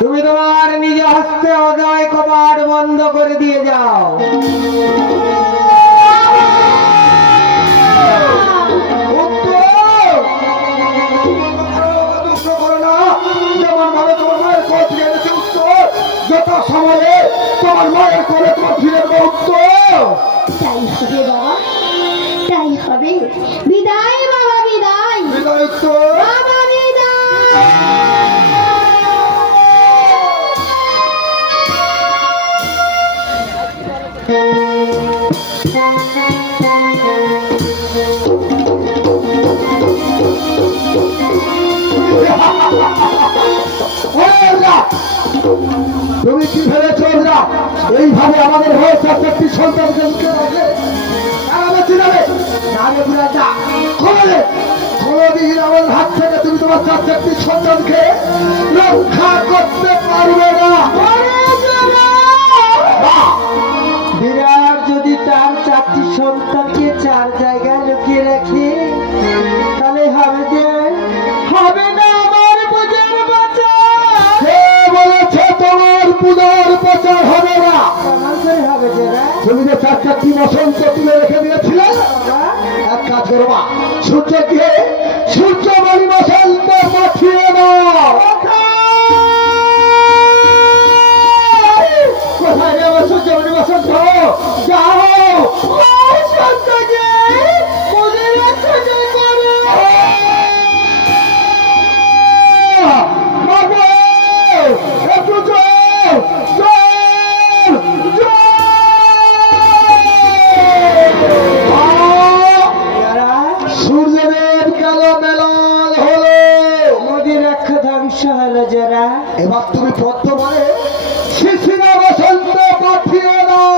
তুমি তোমার নিজ হস্তে অদয় কপাট বন্ধ করে দিয়ে যাও। সময়ে তোমার মায়ের করে তোমার ফিরে উত্তর। তাই হবে বাবা, তাই হবে। বিদায় বাবা, বিদায়। বিদায় উত্তর। বাবা বিদায়। তুমি কি ভেবেছ এইভাবে আমাদের হয়ে চারটি সন্তানকে মুখে রাখলে কোনদিন আমাদের হাত থেকে তুমি তোমার চারটি সন্তানকে রক্ষা করতে পারবে না। বিরাট যদি তার চারটি সন্তানকে চার জায়গায় লুকিয়ে রাখে তাহলে হবে যে হবে না আমার পূজার প্রচার। কে বলেছে তোমার পূজার প্রচার হবে না? হবে যে তুমি যে চারটি বসন্ত তুলে রেখে দিয়েছিলে, এক কাজ করবা, সূর্যকে সূর্যমণি বসন্ত পাঠিয়ে দাও। কোথায় যাবো সূর্যমণি বসন্ত? যাও সূর্যকে সূর্যদেব গেল মেলন হলো, নদীর এক ধ্বংস হলো যারা। এবার তুমি পদ্ম বলে শিশিরা বসন্ত পাঠিয়ে দাও।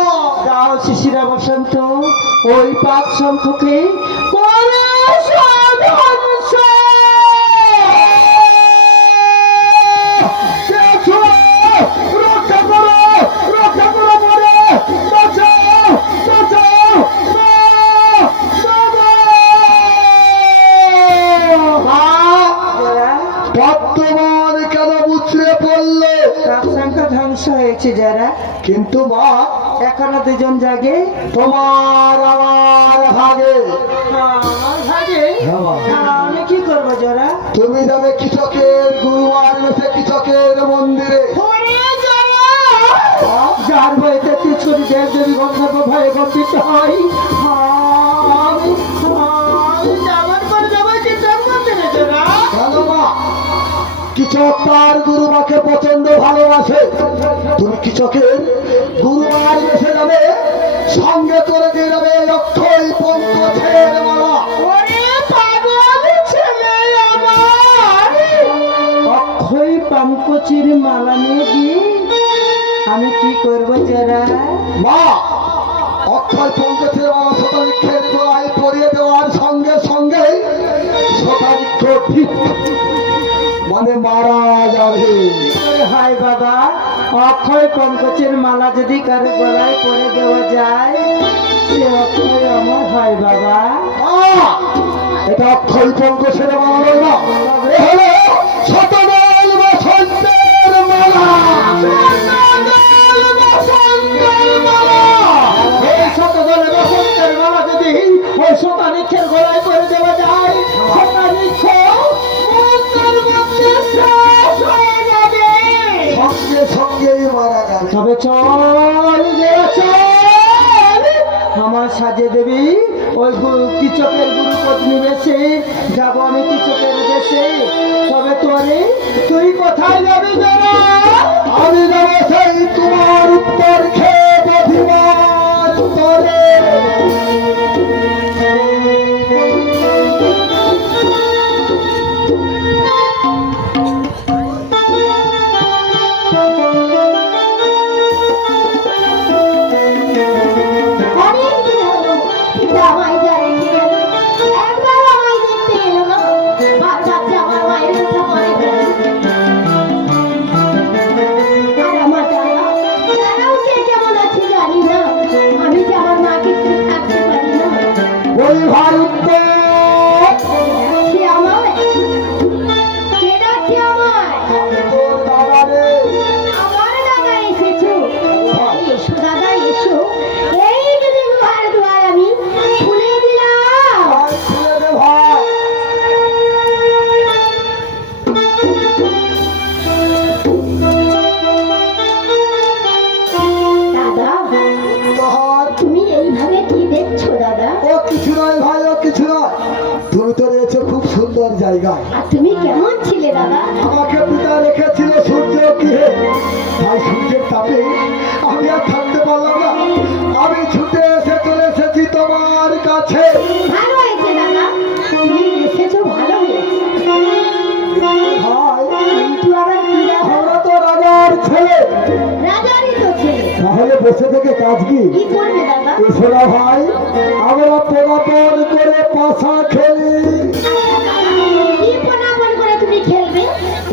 যাও শিশিরা বসন্ত ওই পাক শঙ্খকে রক্ষা করো, রক্ষা করো বলে বর্তমান কেন মুচড়ে পড়লো? সংখ্যা ধ্বংস হয়েছে যারা, কিন্তু মা এখনো দুজন জাগে তোমার আমার ভাগে। আমার ভাগে আমি কি করবো যারা? তুমি যাবে কৃষকের গুরুবার মেসে কৃষকের মন্দিরে, যার বইতে তিনশোটি দেব দেবী গন্ধর্ব ভয়ে গঠিত হয়। কৃষক তার গুরুমাকে প্রচন্ড ভালোবাসে। তুমি কৃষকের গুরুমার বেসে যাবে, সঙ্গে করে দিয়ে যাবে অক্ষয় পঙ্কজের মালা। অক্ষয় পঙ্কজের মালা নিয়ে গিয়ে আমি কি করবো যারা? মা অক্ষয় পঙ্কজের মালা শতাধিক্ষের গোড়ায় পরিয়ে দেওয়ার সঙ্গে সঙ্গে শতাধিক্ষ ঠিক মানে মারা যাবে। হাই বাবা, অক্ষয় পঙ্কজের মালা যদি কারো গলায় পরে দেওয়া যায় সে অক্ষয় আমার হয় বাবা। এটা অক্ষয় পঙ্কজের মালা না, হলো শতদল বসন্তের মালা। এই শতদল বসন্তের মালা যদি ওই শতাধিক্ষের গলায় পরে দেওয়া যায়, শতাধিক্ষ সঙ্গে সঙ্গেই মারা যাবে। তবে চল চল আমার সাজে দেবী ওই কৃষকের গুরু পত্নী বেশে যাবো আমি কৃষকের দেশে। তবে তোরে তুই কোথায় যাবি যারা? আমি যাবো সেই তোমার উত্তর খেয়ে বধিমার তরে। আমায় যা রেখে গেল, একবার আমায় দেখতে এলো না। বাচ্চা ভাই। আর তুমি কেমন ছিলে দাদা? আমাকে পিতা রেখেছিল সূর্য গৃহে, তাই সূর্যের তাপে আমি আর থাকতে পারলাম না। আমি ছুটে চলে এসেছি তোমার কাছে। ভালো হয়েছে দাদা, তুমি এসেছো ভালো হয়েছে। ভাই, কিন্তু আবার কি দাদা? আমরা তো রাজার ছেলে, রাজারই তো ছেলে, তাহলে বসে থেকে কাজ কি? কি করবে দাদা? এসো না ভাই, আমরা পোলাপন করে পাশা খেলি। কি পনাপন করে তুমি খেলবে?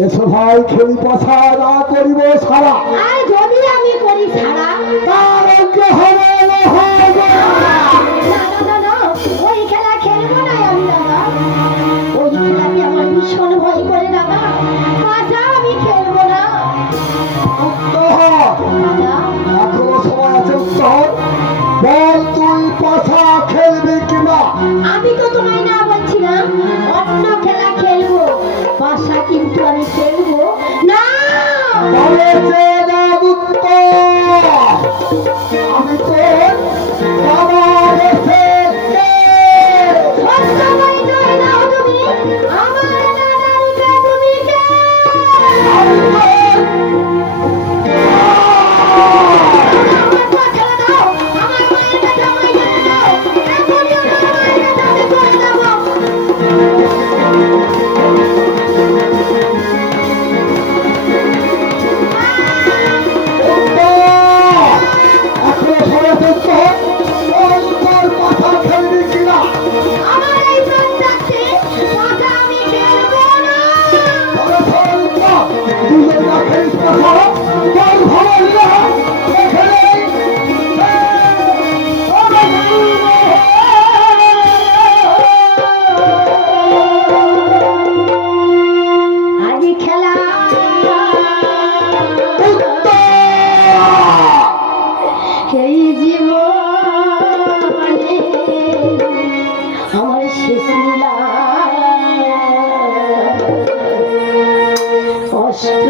এসো ভাই, খেলি পাশা, না করিব সারা। আর যদি আমি করি ছাড়া? তার অঙ্ক হবে না হবে না। না দাদা না, ওই খেলা খেলবো না আমি দাদা। ওই খেলাতে আমার ভীষণ ভয় করে দাদা। পাশা আমি খেলবো না উত্তর, দাদা। এখনো সময় আছে। উত্তর বল, তুই পাশা খেলবি কিনা? আমি তো তোমায় না বলছিলাম অন্য খেলা খেলবো, পাশা কিন্তু আমি খেলবো না। তবে যে না উত্তর, আমি তোর বাবা এসেছে। সত্য বলতে দাও তুমি, আমার নানাকে তুমি কে? আমার কথা দাও, আমার মায়ের কথা আমায় জেনে দাও। এখনই আমার মায়ের কাছে আমি চলে যাবো। এখনো সময় আছে। উত্তর বল, তোর পাশা খেলবি কিনা? আমার এই প্রাণ থাকতে পাশা আমি খেলবো না। তবে শোন উত্তর, তুই যদি না খেলিস পাশা, তোর ভালো না। এখানেই আজ খেলা এই জীবনে আমার শেষ লীলা অস্ত্র